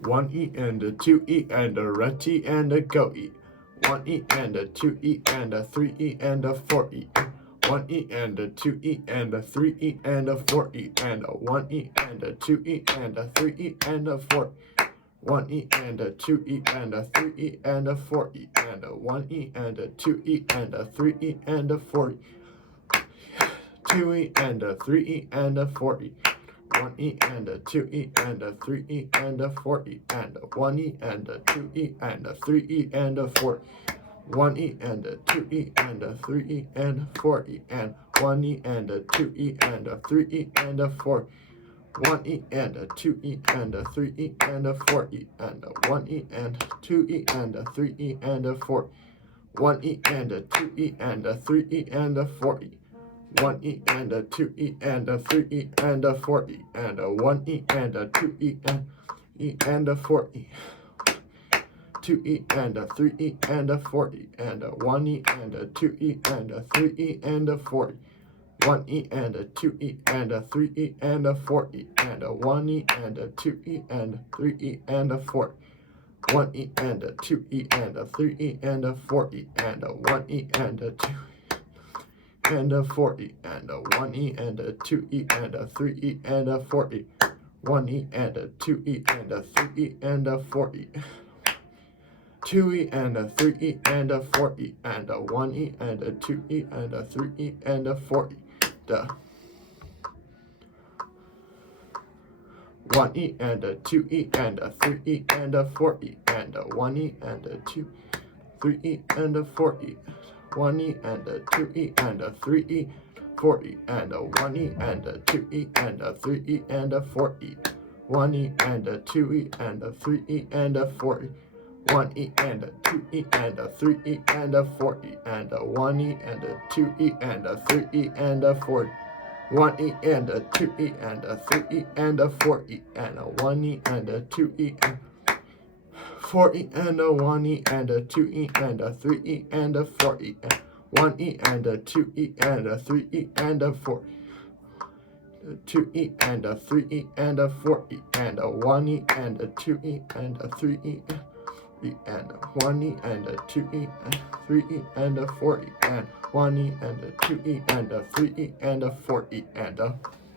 1 E and a 2 E and a red-T and a go-E. 1 E and a 2 E and a 3 E and a 4 E. 1 E and a 2 E and a 3 E and a 4 E and a 1 E and a 2 E and a 3 E and a 4. 1 E and a 2 E and a 3 E and a 4 E and a 1 E and a 2 E and a 3 E and a 4. 2 E and a 3 E and a 4 E. 1 E and a 2 E and a 3 E and a 4 E and a 1 E and a 2 E and a 3 E and a 4. 1 E and a 2 E and a 3 E and a 4 E and 1 E and a 2 E and a 3 E and a 4. 1 E and a 2 E and a 3 E and a 4 E and a 1 E and 2 E and a 3 E and a 4. 1 E and a 2 E and a 3 E and a 4 E. 1 E and a 2 E and a 3 E and a 4 E and a 1 E and a 2 E and a 4 E. 2 E and a 3 E and a 4 E and a 1 E and a 2 E and a 3 E and a 4. 1 E and a 2 E and a 3 E and a 4 E and a 1 E and a 2 E and a 3 E and a 4. 1 E and a 2 E and a 3 E and a 4 E and a 1 E and a 2 and a 4 E and a 1 E and a 2 E and a 3 E and a 4 E. 1 E and a 2 E and a 3 E and a 4 E. 2 E and a 3 E and a 4 E and a 1 E and a 2 E and a 3 E and a 4 E. 1 E and a 2 E and a 3 E and a 4 E and a 1 E and a 2 3 E and a 4 E. 1 E and a 2 E and a 3 E 4 E and a 1 E and a 2 E and a 3 E and a 4 E. 1 E and a 2 E and a 3 E and a 4 E. 1 E and a 2 E and a 3 E and a 4 E and a 1 E and a 2 E and a 3 E and a 4 E. 1 E and a 2 E and a 3 E and a 4 E and a 1 E and a 2 E and 4 E and a 1 E and a 2 E and a 3 E and a 4 E and 1 E and a 2 E and a 3 E and a 4. 2 E and a 3 E and a 4 E and a 1 E and a 2 E and a 3 E and a 1 E and a 2 E and 3 E and a 4 E and 1 E and a 2 E and a 3 E and a 4 E and a